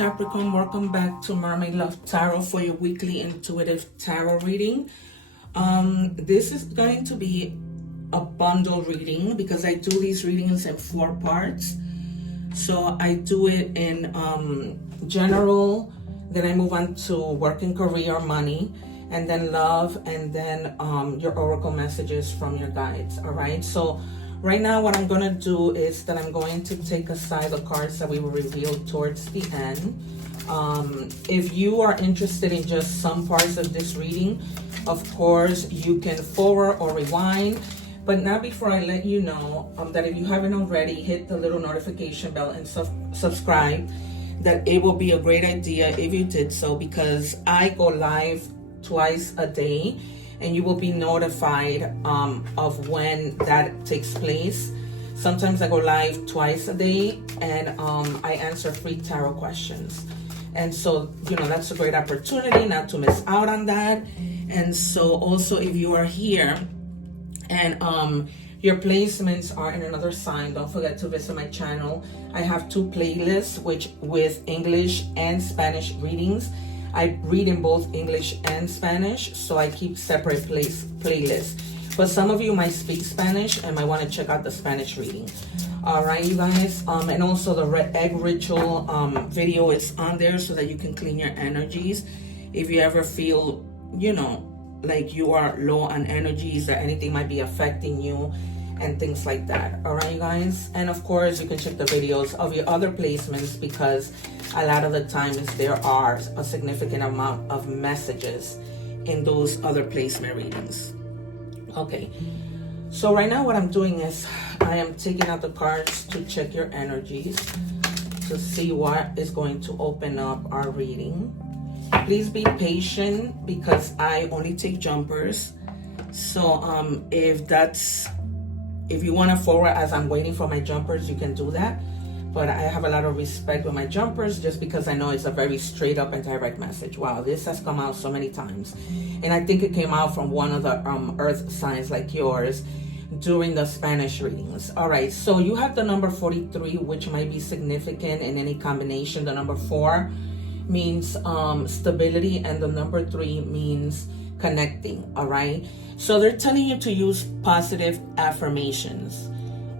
Capricorn, welcome back to Mermaid Love Tarot for your weekly intuitive tarot reading. This is going to be a bundle reading because I do these readings in 4 parts. So I do it in general, then I move on to work and career, money, and then love, and then your oracle messages from your guides. All right, so right now what I'm going to do is that I'm going to take aside the cards that we will reveal towards the end. If you are interested in just some parts of this reading, of course you can forward or rewind. But now, before I let you know that if you haven't already, hit the little notification bell and subscribe. That it will be a great idea if you did so, because I go live twice a day and you will be notified of when that takes place. Sometimes I go live twice a day, and I answer free tarot questions. And so, you know, that's a great opportunity not to miss out on that. And so also, if you are here and your placements are in another sign, don't forget to visit my channel. I have 2 playlists with English and Spanish readings. I read in both English and Spanish, so I keep separate playlists. But some of you might speak Spanish and might want to check out the Spanish reading. All right, you guys. And also the red egg ritual video is on there so that you can clean your energies. If you ever feel, you know, like you are low on energies or anything might be affecting you and things like that. All right, you guys. And of course, you can check the videos of your other placements, because a lot of the times there are a significant amount of messages in those other placement readings. Okay, so right now what I'm doing is I am taking out the cards to check your energies to see what is going to open up our reading. Please be patient because I only take jumpers. So if you want to forward as I'm waiting for my jumpers, you can do that. But I have a lot of respect with my jumpers just because I know it's a very straight up and direct message. Wow, this has come out so many times. And I think it came out from one of the earth signs like yours during the Spanish readings. All right, so you have the number 43, which might be significant in any combination. The number 4 means stability, and the number 3 means connecting. All right, so they're telling you to use positive affirmations.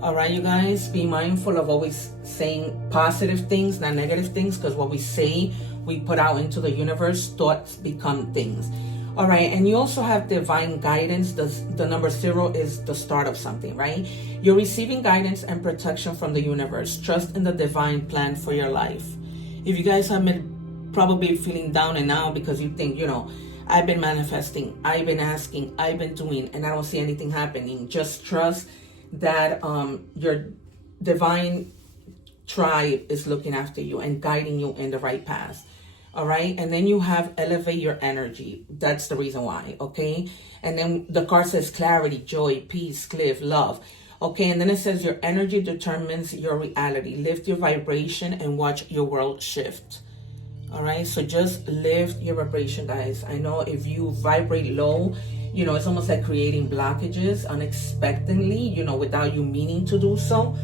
All right, you guys, be mindful of always saying positive things, not negative things, because what we say, we put out into the universe. Thoughts become things. All right, and you also have divine guidance. The number 0 is the start of something, right? You're receiving guidance and protection from the universe. Trust in the divine plan for your life. If you guys have been probably feeling down and out because you think, you know, I've been manifesting, I've been asking, I've been doing, and I don't see anything happening, just trust that your divine tribe is looking after you and guiding you in the right path. All right, and then you have elevate your energy. That's the reason why. Okay, and then the card says clarity, joy, peace, cliff, love. Okay, and then it says your energy determines your reality. Lift your vibration and watch your world shift. All right, so just lift your vibration, guys. I know if you vibrate low, you know, it's almost like creating blockages unexpectedly, you know, without you meaning to do so.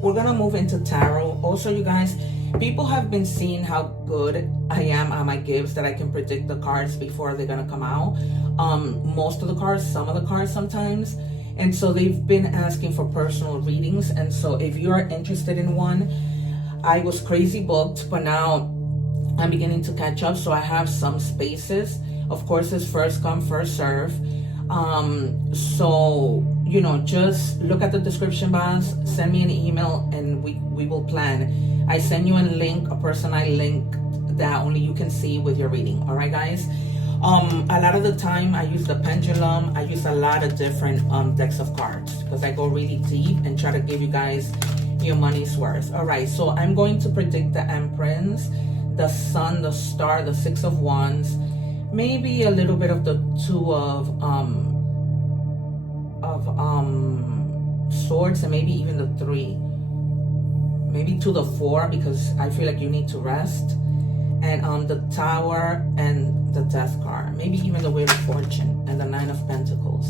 We're going to move into tarot. Also, you guys, people have been seeing how good I am at my gifts, that I can predict the cards before they're going to come out. Most of the cards, some of the cards sometimes. And so they've been asking for personal readings. And so if you are interested in one, I was crazy booked, but now I'm beginning to catch up. So I have some spaces. Of course, it's first come, first serve. So, you know, just look at the description box, send me an email, and we will plan. I send you a link, a personalized link that only you can see with your reading. All right, guys. A lot of the time I use the pendulum. I use a lot of different decks of cards because I go really deep and try to give you guys your money's worth. All right, so I'm going to predict the Empress, the Sun, the Star, the 6 of Wands, maybe a little bit of the 2 of Swords, and maybe even the 3, maybe to the 4, because I feel like you need to rest, and the Tower and the Death card, maybe even the Wheel of Fortune and the 9 of Pentacles.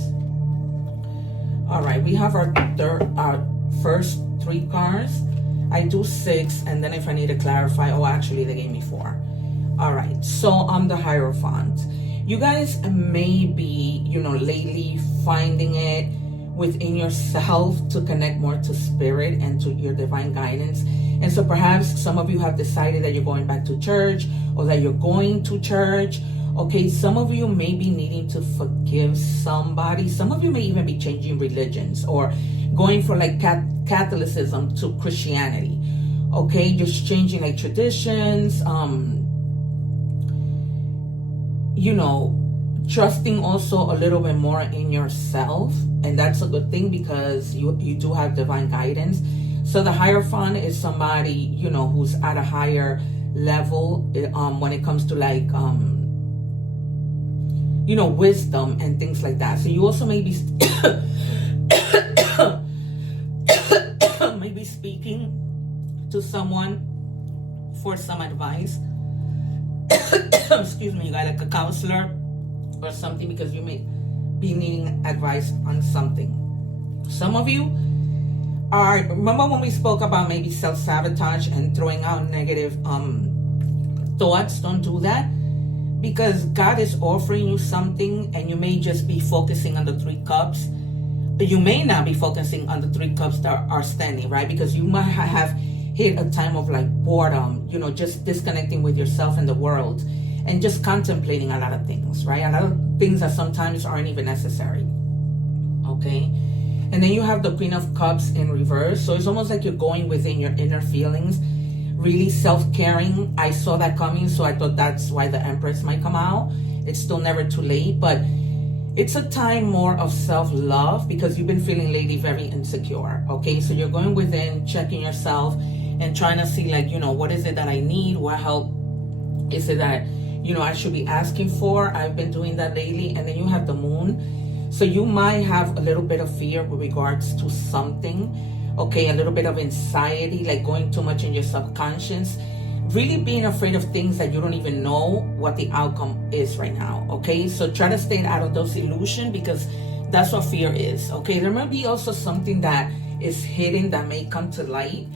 All right, we have our first 3 cards. I do 6, and then if I need to clarify, oh, actually they gave me 4. All right, so I'm the Hierophant. You guys may be, lately finding it within yourself to connect more to spirit and to your divine guidance. And so perhaps some of you have decided that you're going back to church, or that you're going to church. Okay, some of you may be needing to forgive somebody. Some of you may even be changing religions, or going from like Catholicism to Christianity. Okay, just changing like traditions, trusting also a little bit more in yourself. And that's a good thing, because you do have divine guidance. So the Hierophant is somebody, who's at a higher level when it comes to like, wisdom and things like that. So you also may be maybe speaking to someone for some advice. Excuse me, you got like a counselor or something, because you may be needing advice on something. Some of you remember when we spoke about maybe self-sabotage and throwing out negative thoughts? Don't do that, because God is offering you something, and you may just be focusing on the 3 cups. But you may not be focusing on the 3 cups that are standing, right? Because you might have hit a time of like boredom, just disconnecting with yourself and the world, and just contemplating a lot of things, right? A lot of things that sometimes aren't even necessary. Okay. And then you have the Queen of Cups in reverse. So it's almost like you're going within your inner feelings, really self-caring. I saw that coming, so I thought that's why the Empress might come out. It's still never too late, but it's a time more of self-love, because you've been feeling lately very insecure. Okay, so you're going within, checking yourself, and trying to see like, what is it that I need? What help is it that, I should be asking for? I've been doing that lately. And then you have the Moon. So you might have a little bit of fear with regards to something. Okay, a little bit of anxiety, like going too much in your subconscious, really being afraid of things that you don't even know what the outcome is right now. Okay, so try to stay out of those illusions, because that's what fear is. Okay, there may be also something that is hidden that may come to light,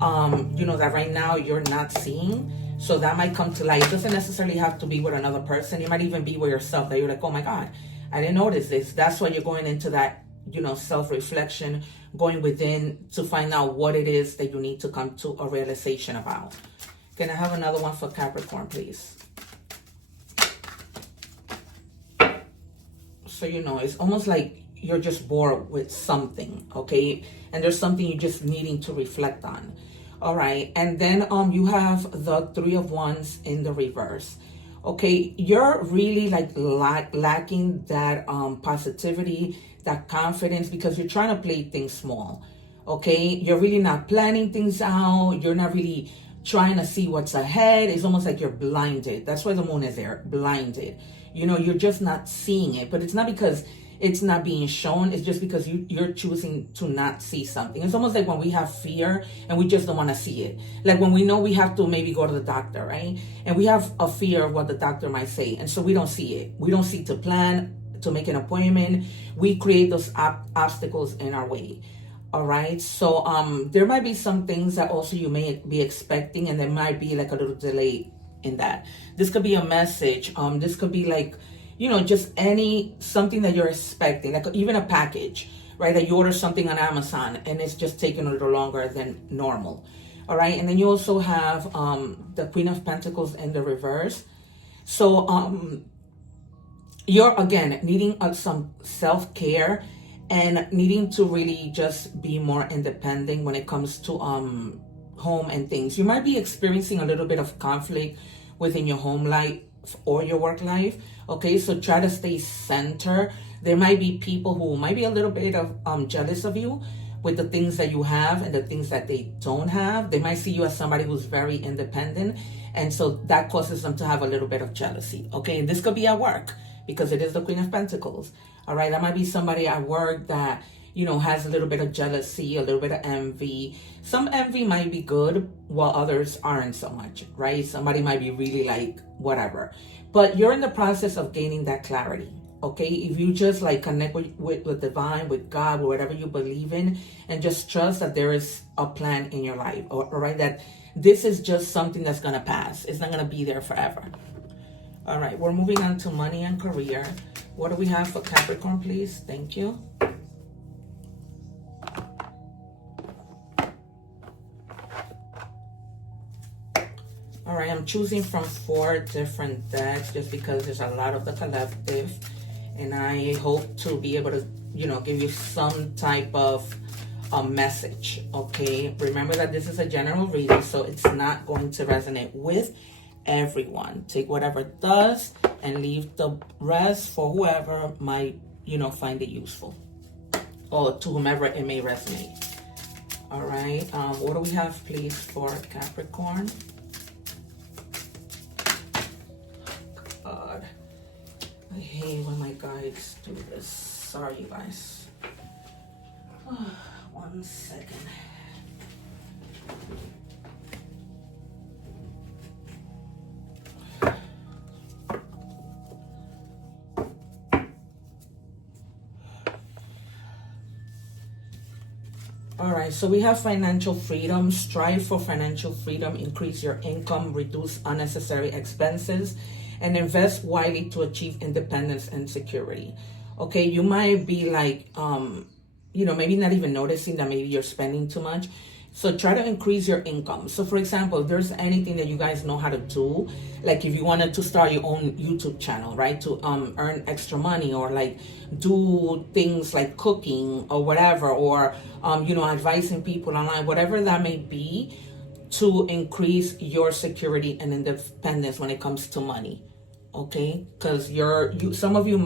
that right now you're not seeing. So that might come to light. It doesn't necessarily have to be with another person. It might even be with yourself, that you're like, oh my God, I didn't notice this. That's why you're going into that, self-reflection, going within to find out what it is that you need to come to a realization about. Can I have another one for Capricorn, please? So, it's almost like you're just bored with something, okay? And there's something you're just needing to reflect on. All right, and then you have the 3 of Wands in the reverse. Okay, you're really like lacking that positivity, that confidence, because you're trying to play things small. Okay, you're really not planning things out. You're not really trying to see what's ahead. It's almost like you're blinded. That's why the Moon is there, blinded. You're just not seeing it. But it's not because it's not being shown. It's just because you're choosing to not see something. It's almost like when we have fear and we just don't want to see it. Like when we know we have to maybe go to the doctor, right? And we have a fear of what the doctor might say. And so we don't see it. We don't see to plan, to make an appointment. We create those obstacles in our way. All right. So there might be some things that also you may be expecting, and there might be like a little delay in that. This could be a message. This could be like, just something that you're expecting, like even a package, right? That you order something on Amazon and it's just taking a little longer than normal. All right. And then you also have the Queen of Pentacles in the reverse. So you're again needing some self-care and needing to really just be more independent when it comes to home and things. You might be experiencing a little bit of conflict within your home life or your work life. Okay, so try to stay centered. There might be people who might be a little bit of jealous of you with the things that you have and the things that they don't have. They might see you as somebody who's very independent, and so that causes them to have a little bit of jealousy. Okay, and this could be at work, because it is the Queen of Pentacles. All right, that might be somebody at work that, has a little bit of jealousy, a little bit of envy. Some envy might be good, while others aren't so much, right? Somebody might be really like whatever. But you're in the process of gaining that clarity, Okay, if you just like connect with divine, with God, with whatever you believe in, and just trust that there is a plan in your life, all right, that this is just something that's gonna pass. It's not gonna be there forever. All right, we're moving on to money and career. What do we have for Capricorn, please? Thank you. All right, I'm choosing from 4 different decks just because there's a lot of the collective, and I hope to be able to, you know, give you some type of a message, okay? Remember that this is a general reading, so it's not going to resonate with everyone. Take whatever it does and leave the rest for whoever might, you know, find it useful, or to whomever it may resonate. All right, what do we have, please, for Capricorn? God, I hate when my guides do this. Sorry, you guys. 1 second. All right, so we have financial freedom. Strive for financial freedom, increase your income, reduce unnecessary expenses, and invest wisely to achieve independence and security. Okay, you might be like, you know, maybe not even noticing that maybe you're spending too much. So try to increase your income. So for example, if there's anything that you guys know how to do, like if you wanted to start your own YouTube channel, right, to earn extra money, or like do things like cooking or whatever, or you know, advising people online, whatever that may be, to increase your security and independence when it comes to money. Okay, because some of you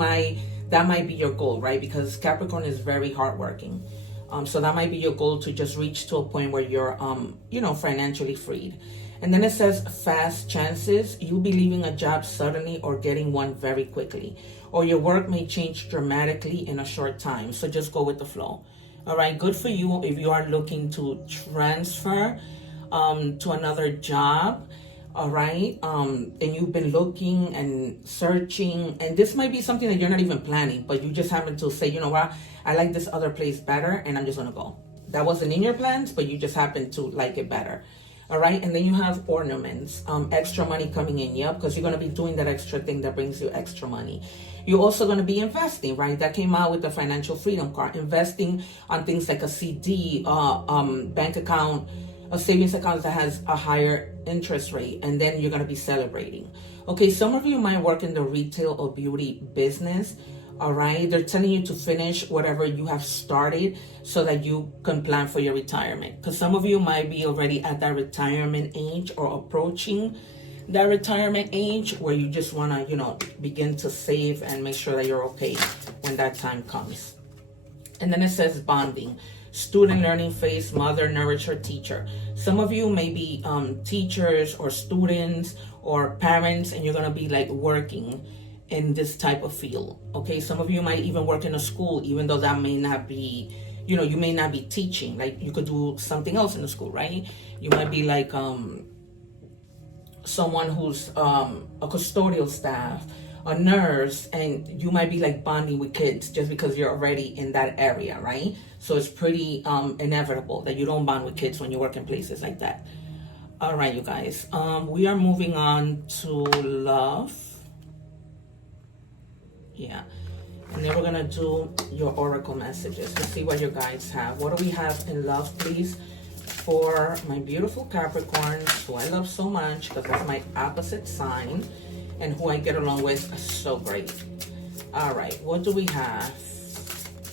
that might be your goal, right? Because Capricorn is very hardworking. So that might be your goal, to just reach to a point where you're, you know, financially freed. And then it says fast chances. You'll be leaving a job suddenly or getting one very quickly. Or your work may change dramatically in a short time. So just go with the flow. All right, good for you if you are looking to transfer to another job. All right, and you've been looking and searching, and this might be something that you're not even planning, but you just happen to say, you know what, I like this other place better, and I'm just gonna go. That wasn't in your plans, but you just happen to like it better. All right, and then you have ornaments, extra money coming in, yep, because you're gonna be doing that extra thing that brings you extra money. You're also gonna be investing, right? That came out with the financial freedom card, investing on things like a CD, bank account, a savings account that has a higher interest rate, and then you're going to be celebrating. Okay, some of you might work in the retail or beauty business. All right, they're telling you to finish whatever you have started so that you can plan for your retirement, because some of you might be already at that retirement age or approaching that retirement age where you just want to, you know, begin to save and make sure that you're okay when that time comes. And then it says bonding. Student learning phase, mother, nourisher, teacher. Some of you may be teachers or students or parents, and you're going to be like working in this type of field. Okay, some of you might even work in a school, even though that may not be, you know, you may not be teaching. Like you could do something else in the school, right? You might be like someone who's a custodial staff, a nurse, and you might be like bonding with kids just because you're already in that area, right? So it's pretty inevitable that you don't bond with kids when you work in places like that. All right, you guys, we are moving on to love. Yeah, and then we're gonna do your oracle messages to see what your guides have. What do we have in love, please, for my beautiful Capricorns, who I love so much because that's my opposite sign, and who I get along with so great. All right, what do we have?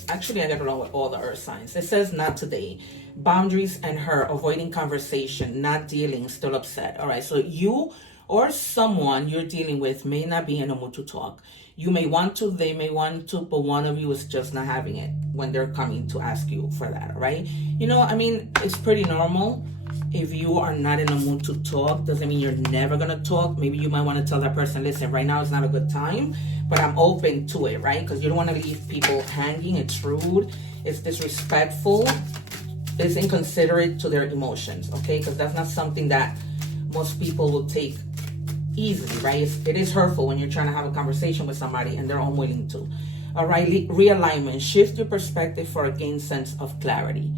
Actually, I get along with all the earth signs. It says not today. Boundaries and her, avoiding conversation, not dealing, still upset. All right, so you or someone you're dealing with may not be in a mood to talk. You may want to, they may want to, but one of you is just not having it when they're coming to ask you for that, all right? You know, I mean, it's pretty normal. If you are not in a mood to talk, doesn't mean you're never gonna talk. Maybe you might want to tell that person, listen, right now is not a good time, but I'm open to it, right? Because you don't want to leave people hanging. It's rude, it's disrespectful, it's inconsiderate to their emotions, okay? Because that's not something that most people will take easily, right? It is hurtful when you're trying to have a conversation with somebody and they're unwilling to. All right, realignment, shift your perspective for a gain sense of clarity.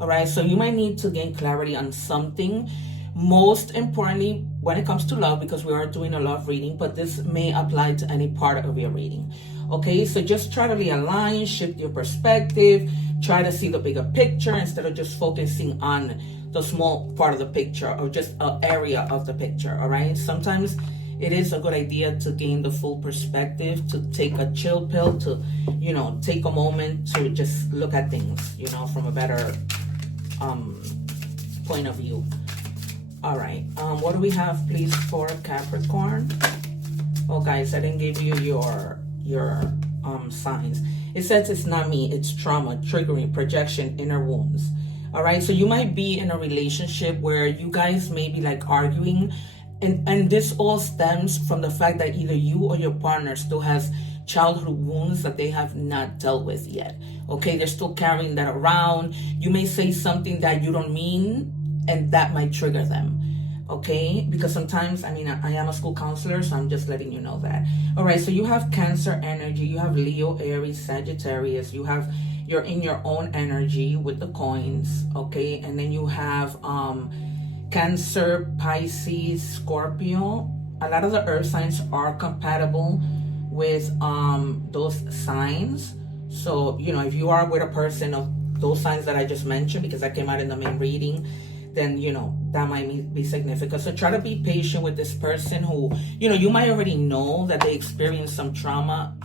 All right, so you might need to gain clarity on something. Most importantly, when it comes to love, because we are doing a love reading, but this may apply to any part of your reading. Okay, so just try to realign, shift your perspective, try to see the bigger picture instead of just focusing on the small part of the picture or just an area of the picture. All right, sometimes it is a good idea to gain the full perspective, to take a chill pill, to, you know, take a moment to just look at things, you know, from a better point of view. All right, what do we have, please, for Capricorn? Oh, guys, I didn't give you your signs. It says it's not me, it's trauma, triggering, projection, inner wounds. All right, so you might be in a relationship where you guys may be like arguing, and this all stems from the fact that either you or your partner still has childhood wounds that they have not dealt with yet. Okay, they're still carrying that around. You may say something that you don't mean, and that might trigger them. Okay, because sometimes, I mean, I am a school counselor, so I'm just letting you know that. All right, so you have Cancer energy, you have Leo, Aries, Sagittarius, you're in your own energy with the coins. Okay, and then you have Cancer, Pisces, Scorpio. A lot of the earth signs are compatible with those signs. So, you know, if you are with a person of those signs that I just mentioned, because that came out in the main reading, then, you know, that might be significant. So try to be patient with this person who, you know, you might already know that they experienced some trauma,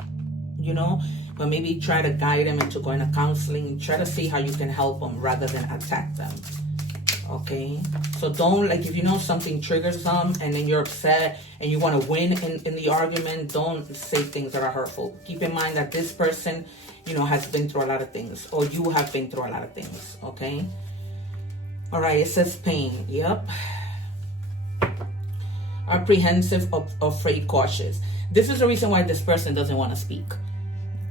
you know, but maybe try to guide them into going to counseling. Try to see how you can help them rather than attack them. Okay, so don't, like, if you know something triggers them and then you're upset and you want to win in the argument, don't say things that are hurtful. Keep in mind that this person, you know, has been through a lot of things, or you have been through a lot of things. Okay. All right, it says pain. Yep. Apprehensive, afraid, cautious. This is the reason why this person doesn't want to speak.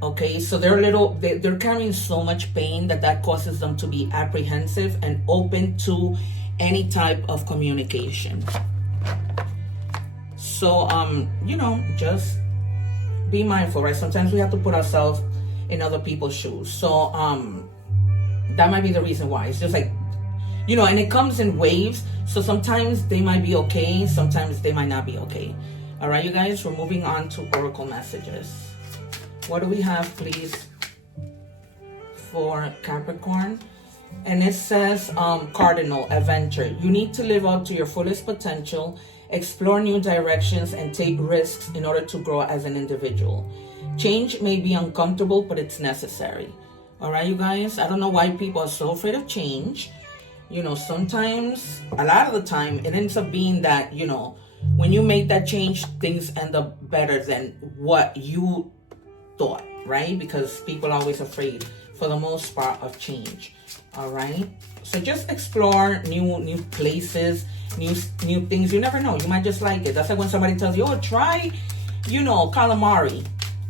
Okay, so they're carrying so much pain that causes them to be apprehensive and open to any type of communication. So, you know, just be mindful, right? Sometimes we have to put ourselves in other people's shoes. So, that might be the reason why. It's just like, you know, and it comes in waves. So sometimes they might be okay. Sometimes they might not be okay. All right, you guys, we're moving on to oracle messages. What do we have, please, for Capricorn? And it says, cardinal, adventure. You need to live up to your fullest potential, explore new directions, and take risks in order to grow as an individual. Change may be uncomfortable, but it's necessary. All right, you guys, I don't know why people are so afraid of change. You know, sometimes, a lot of the time, it ends up being that, you know, when you make that change, things end up better than what you thought, right? Because people are always afraid, for the most part, of change. All right, so just explore new places, new things. You never know, you might just like it. That's like when somebody tells you, oh, try, you know, calamari,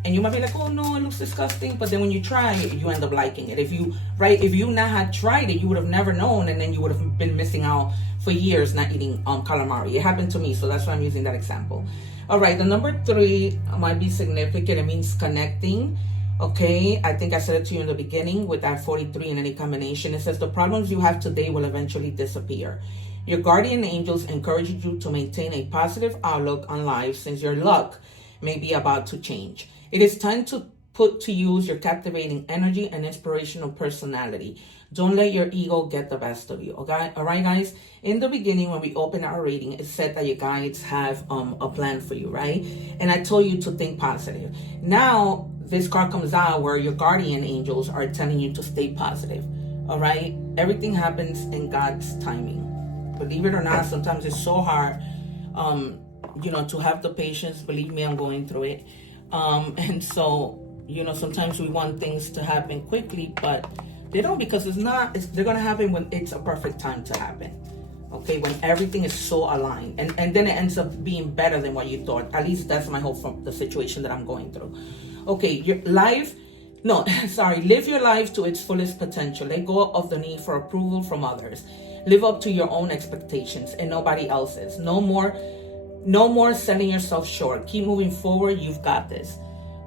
and you might be like, oh no, it looks disgusting, but then when you try it, you end up liking it. If you not had tried it, you would have never known, and then you would have been missing out for years not eating calamari. It happened to me, so that's why I'm using that example. All right, the number 3 might be significant. It means connecting. Okay, I think I said it to you in the beginning with that 43 in any combination. It says the problems you have today will eventually disappear. Your guardian angels encourage you to maintain a positive outlook on life, since your luck may be about to change. It is time to put to use your captivating energy and inspirational personality. Don't let your ego get the best of you. Okay, all right, guys. In the beginning, when we opened our reading, it said that your guides have a plan for you, right? And I told you to think positive. Now this card comes out where your guardian angels are telling you to stay positive. All right, everything happens in God's timing. Believe it or not, sometimes it's so hard, you know, to have the patience. Believe me, I'm going through it. And so, you know, sometimes we want things to happen quickly, but they don't, because they're going to happen when it's a perfect time to happen. Okay, when everything is so aligned, and then it ends up being better than what you thought. At least that's my hope from the situation that I'm going through. Okay, live your life to its fullest potential. Let go of the need for approval from others. Live up to your own expectations and nobody else's. No more No more selling yourself short. Keep moving forward. You've got this.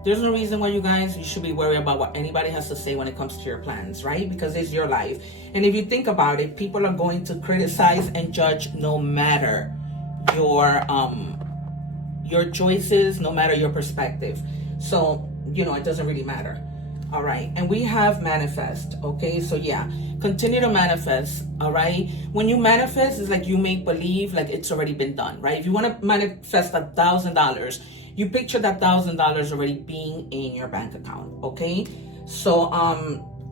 There's no reason why you guys, you should be worried about what anybody has to say when it comes to your plans, right? Because it's your life. And if you think about it, people are going to criticize and judge no matter your choices, no matter your perspective. So, you know, it doesn't really matter. All right. And we have manifest. Okay. So yeah, continue to manifest. All right. When you manifest, it's like you make believe like it's already been done, right? If you want to manifest $1,000, you picture that $1,000 already being in your bank account. Okay. So,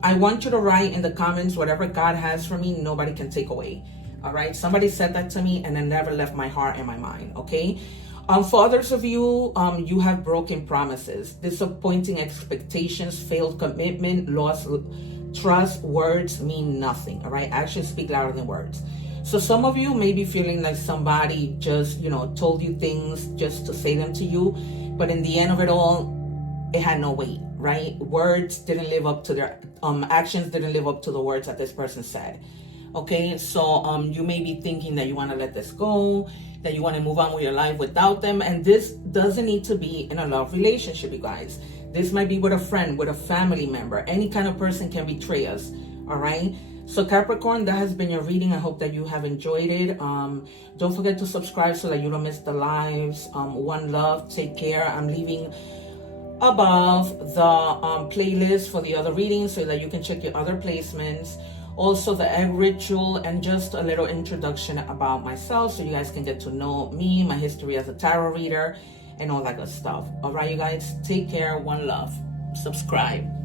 I want you to write in the comments, whatever God has for me, nobody can take away. All right. Somebody said that to me and it never left my heart and my mind. Okay. For others of you, you have broken promises, disappointing expectations, failed commitment, lost trust. Words mean nothing. All right. Actions speak louder than words. So some of you may be feeling like somebody just, you know, told you things just to say them to you. But in the end of it all, it had no weight, right? Words didn't live up to their, actions didn't live up to the words that this person said. Okay, so you may be thinking that you want to let this go, that you want to move on with your life without them. And this doesn't need to be in a love relationship, you guys. This might be with a friend, with a family member. Any kind of person can betray us, all right? So Capricorn, that has been your reading. I hope that you have enjoyed it. Don't forget to subscribe so that you don't miss the lives. One love, take care. I'm leaving above the playlist for the other readings so that you can check your other placements. Also the egg ritual and just a little introduction about myself so you guys can get to know me, my history as a tarot reader, and all that good stuff. All right, you guys, take care. One love. Subscribe.